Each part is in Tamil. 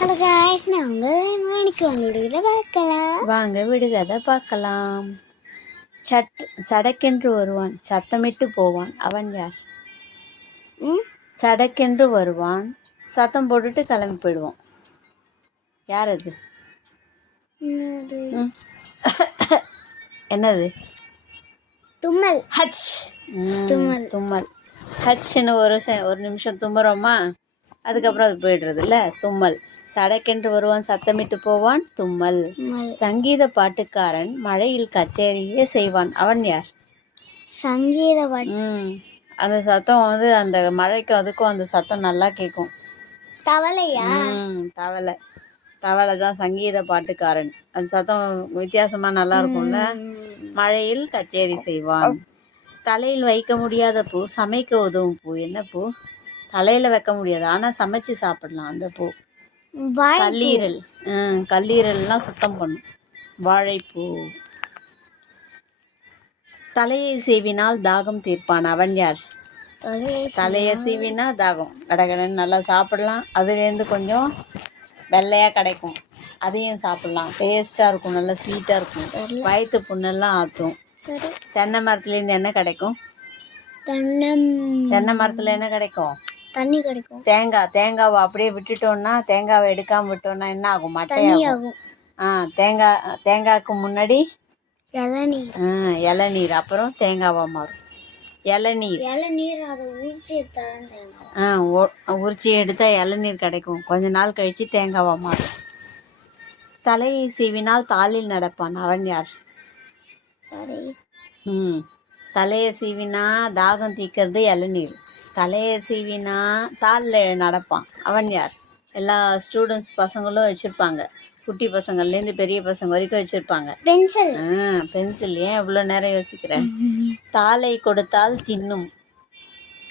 ஹலோ காய்ஸ், நாங்கள் மணிக்கு விடுகதை பார்க்கலாம். வாங்க விடுகதை பார்க்கலாம். சடக்கென்று வருவான், சத்தமிட்டு போவான், அவன் யார்? சடக்கென்று வருவான், சத்தம் போட்டுட்டு கிளம்பி போயிடுவான். யார் அது? என்னது? தும்மல். ஹச். தும்மல். ஹச்ன்னு ஒரு நிமிஷம் தும்புறோமா, அதுக்கப்புறம் அது போயிடுறது இல்லை, தும்மல். சடக்கென்று வருவான், சத்தமிட்டு போவான், தும்மல். சங்கீத பாட்டுக்காரன் மழையில் கச்சேரியே செய்வான், அவன் யார்? சங்கீத பாட்டு. அந்த சத்தம் வந்து அந்த மழைக்கும் அதுக்கும் அந்த சத்தம் நல்லா கேட்கும். தவளையா? தவளை. தவளை தான் சங்கீத பாட்டுக்காரன். அந்த சத்தம் வித்தியாசமாக நல்லா இருக்கும்ல. மழையில் கச்சேரி செய்வான். தலையில் வைக்க முடியாத பூ, சமைக்க உதவும் பூ. என்ன பூ? தலையில் வைக்க முடியாது, ஆனால் சமைச்சு சாப்பிடலாம் அந்த பூ. கல்லீரல். கல்லீரல்லாம் சுத்தம் பண்ணும். வாழைப்பூ. தலையை சீவினால் தாகம் தீர்ப்பான், அவன் யார்? தலையை சீவினா தாகம் கடகடன்னு நல்லா சாப்பிடலாம். அதுலேருந்து கொஞ்சம் வெள்ளையாக கிடைக்கும், அதையும் சாப்பிடலாம். டேஸ்ட்டாக இருக்கும், நல்லா ஸ்வீட்டாக இருக்கும். வயிற்று புண்ணெல்லாம் ஆற்றும். தென்னை மரத்துலேருந்து என்ன கிடைக்கும்? தென்னை மரத்தில் என்ன கிடைக்கும்? தண்ணி கிடைக்கும். தேங்காவை அப்படியே விட்டுட்டோம்னா, தேங்காவை எடுக்காமல் விட்டோம்னா என்ன ஆகும்? மட்டையாகும். தேங்காய்க்கு முன்னாடி இளநீர், அப்புறம் தேங்காவா மாறும். இளநீர் அதை உரிச்சி எடுத்தால் இளநீர் கிடைக்கும். கொஞ்ச நாள் கழித்து தேங்காவா மாறும். தலையை சீவினால் தாளில் நடப்பான், அவன் யார்? தலையை சீவினா தாகம் தீக்கிறது இளநீர். தலையை சீவினா தாளில் நடப்பான், அவன் யார்? எல்லா ஸ்டூடெண்ட்ஸ் பசங்களும் வச்சுருப்பாங்க. குட்டி பசங்கள்லேருந்து பெரிய பசங்க வரைக்கும் வச்சுருப்பாங்க. பென்சில். ஏன் இவ்வளோ நேரம் யோசிக்கிறேன்? தாளை கொடுத்தால் தின்னும்,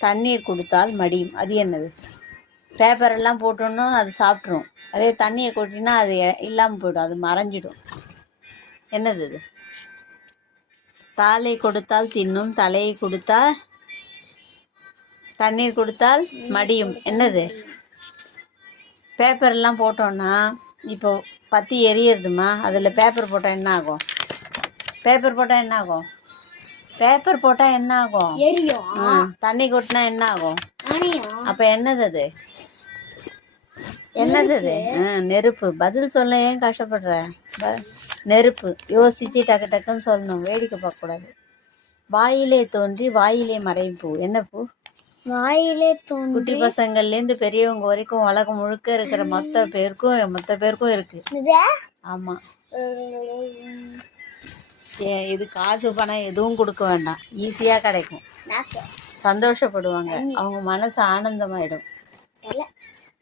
தண்ணீர் கொடுத்தால் மடியும். அது என்னது? பேப்பரெல்லாம் போட்டோன்னா அது சாப்பிட்ரும். அதே தண்ணியை கொட்டினா அது இல்லாமல் போய்டும், அது மறைஞ்சிடும். என்னது அது? தாளை கொடுத்தால் தின்னும், தலையை கொடுத்தால் தண்ணீர் கொடுத்தால் மடியும். என்னது? பேப்பர்லாம் போட்டோன்னா இப்போ பற்றி எரியறதுமா, அதில் பேப்பர் போட்டால் என்ன ஆகும்? பேப்பர் போட்டால் என்ன ஆகும்? பேப்பர் போட்டால் என்ன ஆகும்? தண்ணி கொட்டினா என்ன ஆகும்? அப்போ என்னது அது? என்னது அது? நெருப்பு. பதில் சொல்ல ஏன் கஷ்டப்படுற? நெருப்பு. யோசிச்சு டக்கு டக்குன்னு சொல்லணும், வேடிக்கை பார்க்கக்கூடாது. வாயிலே தோன்றி வாயிலே மறையும் பூ. என்ன பூ? வாயிலே தோன்றி. குட்டி பசங்கள்லேருந்து பெரியவங்க வரைக்கும் உலகம் முழுக்க இருக்கிற மொத்த பேருக்கும் இருக்கு. ஆமா. இது காசு பணம் எதுவும் கொடுக்க வேண்டாம், ஈஸியா கிடைக்கும். சந்தோஷப்படுவாங்க, அவங்க மனசு ஆனந்தமாயிடும்.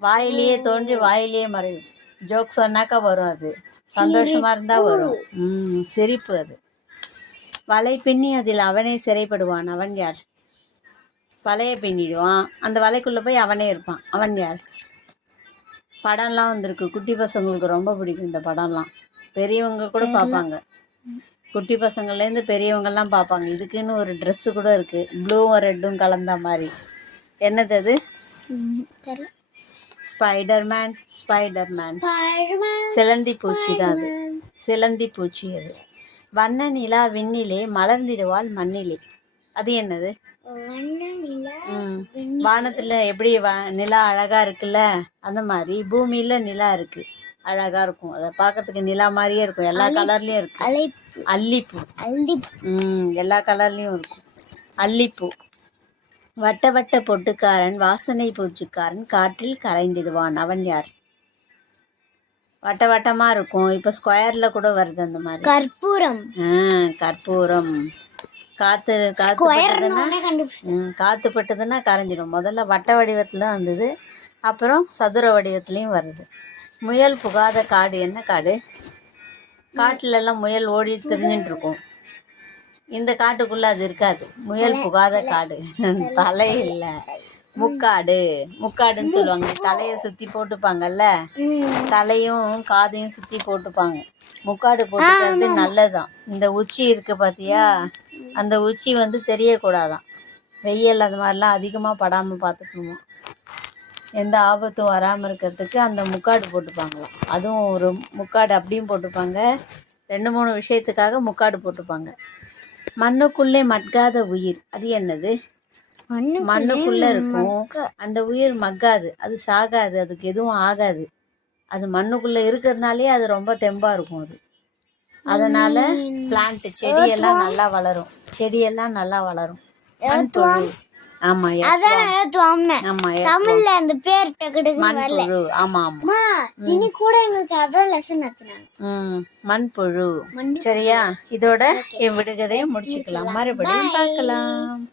வாயிலேயே தோன்றி வாயிலேயே மறையும். ஜோக் சொன்னாக்கா வரும், அது சந்தோஷமா இருந்தா வரும். சிரிப்பு. அது வலை பின்னி அதில் அவனே சிறைப்படுவான், அவன் யார்? வலையை பின்னிடுவான், அந்த வலைக்குள்ளே போய் அவனே இருப்பான், அவன் யார்? படம்லாம் வந்திருக்கு, குட்டி பசங்களுக்கு ரொம்ப பிடிக்கும் இந்த படம்லாம். பெரியவங்க கூட பார்ப்பாங்க, குட்டி பசங்கள்லேருந்து பெரியவங்கெல்லாம் பார்ப்பாங்க. இதுக்குன்னு ஒரு ட்ரெஸ்ஸு கூட இருக்குது, ப்ளூவும் ரெட்டும் கலந்த மாதிரி. என்னது அது? ஸ்பைடர்மேன். சிலந்தி பூச்சி தான் அது. சிலந்தி பூச்சி அது. வண்ண நிலா விண்ணிலே மலர்ந்திடுவாள் மண்ணிலே. அது என்னது? வானத்தில் எப்படி நிலா அழகாக இருக்குல்ல, அந்த மாதிரி பூமியில் நிலா இருக்குது, அழகாக இருக்கும். அதை பார்க்கறதுக்கு நிலா மாதிரியே இருக்கும், எல்லா கலர்லேயும் இருக்குது. அல்லிப்பூ. எல்லா கலர்லேயும் இருக்கும் அல்லிப்பூ. வட்ட வட்ட பொட்டுக்காரன் வாசனை பூச்சிக்காரன் காற்றில் கரைந்திடுவான், அவன் யார்? வட்ட வட்டமாக இருக்கும், இப்போ ஸ்கொயரில் கூட வருது அந்த மாதிரி. கற்பூரம். கற்பூரம். காற்று பட்டதுன்னா கரைஞ்சிடும். முதல்ல வட்ட வடிவத்தில் தான் வந்தது, அப்புறம் சதுர வடிவத்துலேயும் வருது. முயல் புகாத காடு. என்ன காடு? காட்டிலெல்லாம் முயல் ஓடி திரிஞ்சுட்டு இருக்கும், இந்த காட்டுக்குள்ளே அது இருக்காது. முயல் புகாத காடு. தலை இல்லை, முக்காடுன்னு சொல்லுவாங்க. தலையை சுற்றி போட்டுப்பாங்கல்ல, தலையும் காதையும் சுற்றி போட்டுப்பாங்க. முக்காடு போட்டுக்கிறது நல்லதுதான். இந்த உச்சி இருக்குது பார்த்தியா, அந்த உச்சி வந்து தெரியக்கூடாதான். வெயில் அது மாதிரிலாம் அதிகமாக படாமல் பார்த்துக்கணுமா. எந்த ஆபத்தும் வராமல் இருக்கிறதுக்கு அந்த முக்காடு போட்டுப்பாங்களாம். அதுவும் ஒரு முக்காடு அப்படியும் போட்டுப்பாங்க. 2-3 விஷயத்துக்காக முக்காடு போட்டுப்பாங்க. மண்ணுக்குள்ளே மட்காத உயிர், அது என்னது? மண்ணுக்குள்ளே இருக்கும், அந்த உயிர் மக்காது, அது சாகாது, அதுக்கு எதுவும் ஆகாது. அது மண்ணுக்குள்ளே இருக்கிறதுனாலே அது ரொம்ப தெம்பாக இருக்கும். அது அதனால் பிளான்ட் செடியெல்லாம் நல்லா வளரும். மண்புழு. ஆமாம், தமிழ்ல அந்த பேர் மண்புழு. ஆமாம். இனி கூட எங்களுக்கு அதான் லெசன் நடத்தினாங்க. மண்புழு. சரியா? இதோட என் விடுகதையை முடிச்சுக்கலாம். மறுபடியும் பார்க்கலாம்.